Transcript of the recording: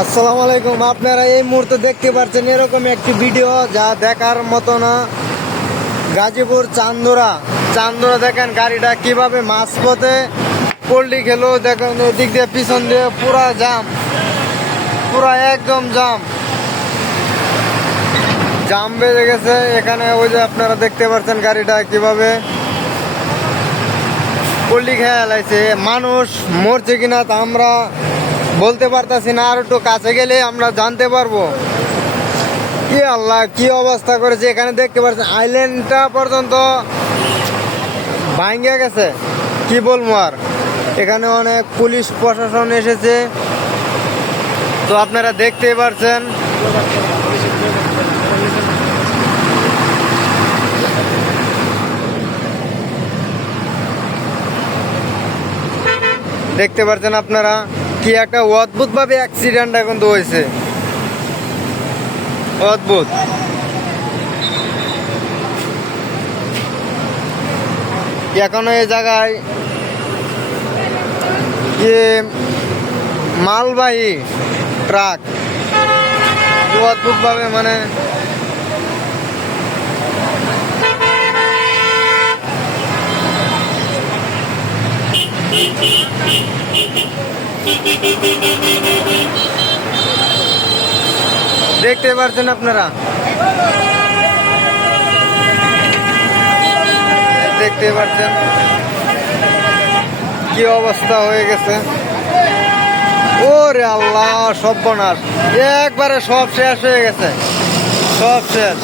আসসালামু আলাইকুম। আপনারা এই মুহূর্তে দেখতে পাচ্ছেন এরকম একটি ভিডিও যা দেখার মতো না। গাজীপুর চান্দুরা দেখেন গাড়িটা কিভাবে মাঝপথে পল্লি খেলো। দেখেন এদিক দিয়ে পিছন দিয়ে পুরা জাম, পুরা একদম জাম বেজে গেছে এখানে। ওই যে আপনারা দেখতে পাচ্ছেন গাড়িটা কিভাবে পল্লি খেয়ে লাইছে। মানুষ মরছে কিনা তা আমরা বলতে পারতাছি না, আর একটু কাছে গেলে আমরা জানতে পারবো। কি আল্লাহ, কি অবস্থা করেছে এখানে দেখতে পাচ্ছেন। আইল্যান্ডটা পর্যন্ত ভাঙ্গে গেছে, কি বলবো আর। এখানে অনেক পুলিশ প্রশাসন এসেছে, তো আপনারা দেখতেই পারছেন। দেখতে পাচ্ছেন আপনারা কি একটা অদ্ভুত ভাবে অ্যাক্সিডেন্টটা কিন্তু হয়েছে, অদ্ভুত। এখনো এই জায়গায় মালবাহী ট্রাক অদ্ভুত ভাবে মানে দেখতে পাচ্ছেন আপনারা, দেখতে পাচ্ছেন কি অবস্থা হয়ে গেছে। ওরে আল্লাহ, সর্বনাশ, একবারে সব শেষ হয়ে গেছে, সব শেষ।